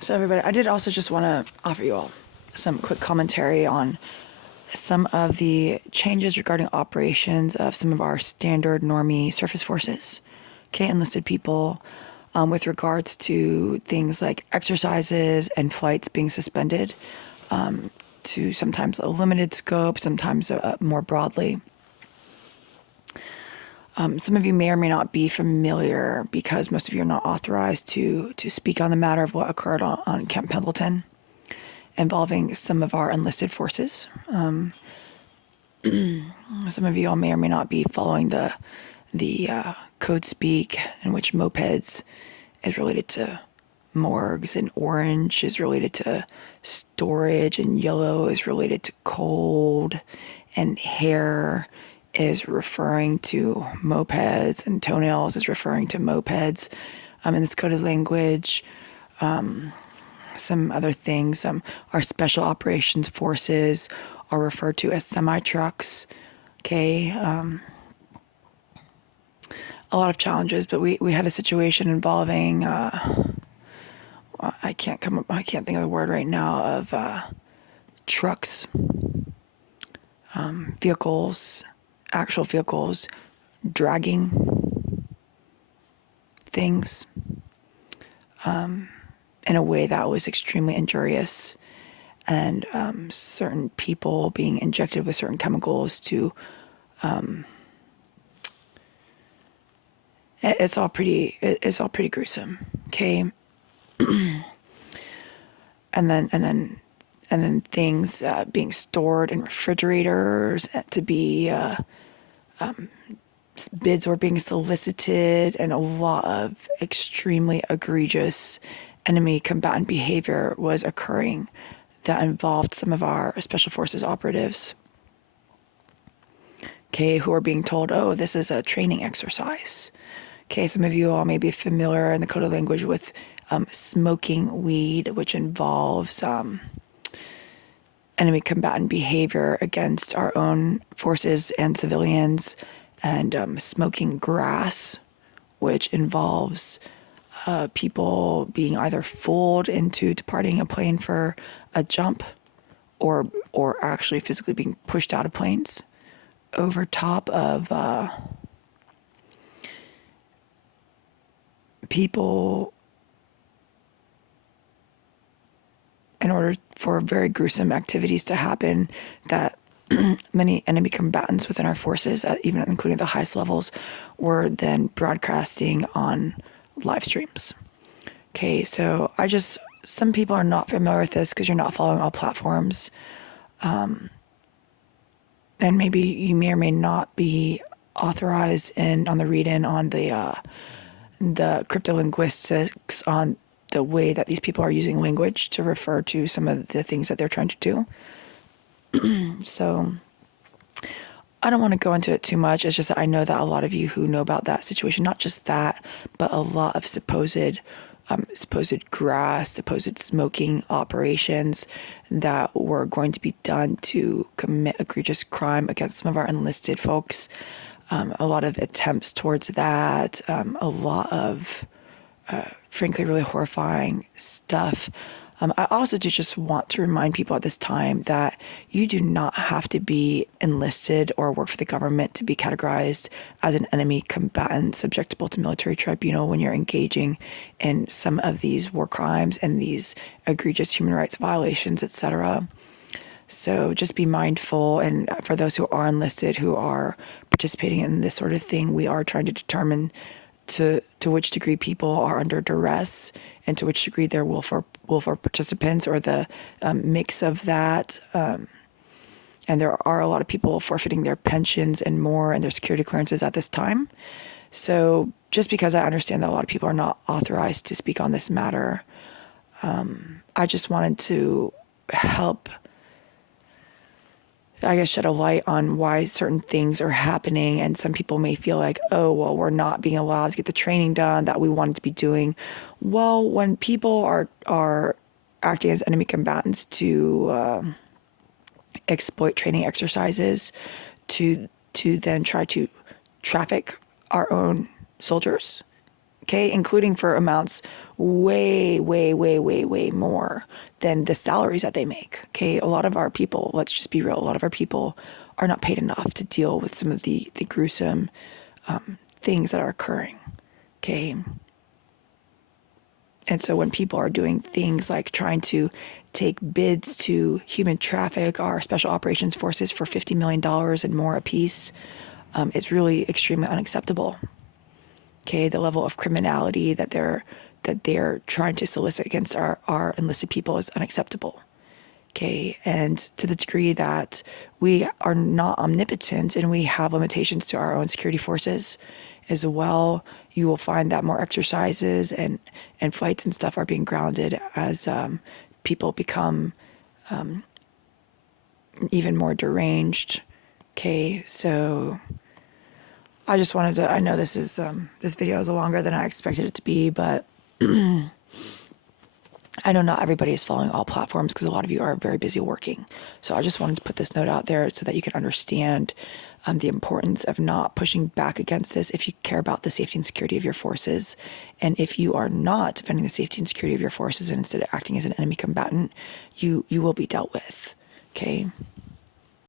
So everybody, I did also just want to offer you all some quick commentary on some of the changes regarding operations of some of our standard normie surface forces, okay, enlisted people, with regards to things like exercises and flights being suspended, to sometimes a limited scope, sometimes more broadly. Some of you may or may not be familiar because most of you are not authorized to speak on the matter of what occurred on Camp Pendleton involving some of our enlisted forces. Some of you all may or may not be following the code speak in which mopeds is related to morgues, and orange is related to storage, and yellow is related to cold, and hair is referring to mopeds, and toenails is referring to mopeds. In this coded language, some other things, our special operations forces are referred to as semi-trucks. Okay, a lot of challenges, but we had a situation involving I can't think of the word right now, of trucks, vehicles, actual vehicles dragging things in a way that was extremely injurious, and certain people being injected with certain chemicals to it's all pretty gruesome. Okay. And then things being stored in refrigerators to be bids were being solicited, and a lot of extremely egregious enemy combatant behavior was occurring that involved some of our special forces operatives, okay, who are being told, oh, this is a training exercise. Okay, some of you all may be familiar in the code of language with smoking weed, which involves enemy combatant behavior against our own forces and civilians, and smoking grass, which involves people being either fooled into departing a plane for a jump, or actually physically being pushed out of planes over top of people in order for very gruesome activities to happen that many enemy combatants within our forces, even including the highest levels, were then broadcasting on live streams. Okay, so some people are not familiar with this because you're not following all platforms. And maybe you may or may not be authorized on the read-in on the cryptolinguistics on the way that these people are using language to refer to some of the things that they're trying to do. So I don't want to go into it too much. It's just that I know that a lot of you who know about that situation, not just that, but a lot of supposed grass, supposed smoking operations that were going to be done to commit egregious crime against some of our enlisted folks. A lot of attempts towards that, a lot of, frankly, really horrifying stuff. I also do just want to remind people at this time that you do not have to be enlisted or work for the government to be categorized as an enemy combatant subjectable to military tribunal when you're engaging in some of these war crimes and these egregious human rights violations, etc. So just be mindful, and for those who are enlisted, who are participating in this sort of thing, we are trying to determine to which degree people are under duress and to which degree they're willful participants, or the mix of that. And there are a lot of people forfeiting their pensions and more and their security clearances at this time. So just because I understand that a lot of people are not authorized to speak on this matter, I just wanted to help, I guess, shed a light on why certain things are happening. And some people may feel like, oh, well, we're not being allowed to get the training done that we wanted to be doing. Well, when people are acting as enemy combatants to exploit training exercises to then try to traffic our own soldiers, okay, including for amounts way, way, way, way, way more than the salaries that they make. Okay, a lot of our people, let's just be real, a lot of our people are not paid enough to deal with some of the gruesome things that are occurring. Okay. And so when people are doing things like trying to take bids to human traffic our special operations forces for $50 million and more apiece, it's really extremely unacceptable. Okay, the level of criminality that they're trying to solicit against our enlisted people is unacceptable. Okay, and to the degree that we are not omnipotent and we have limitations to our own security forces as well, you will find that more exercises and fights and stuff are being grounded as people become even more deranged. Okay, so I just wanted to, I know this is, this video is longer than I expected it to be, but I know not everybody is following all platforms because a lot of you are very busy working. So I just wanted to put this note out there so that you can understand the importance of not pushing back against this if you care about the safety and security of your forces. And if you are not defending the safety and security of your forces and instead of acting as an enemy combatant, you will be dealt with. Okay.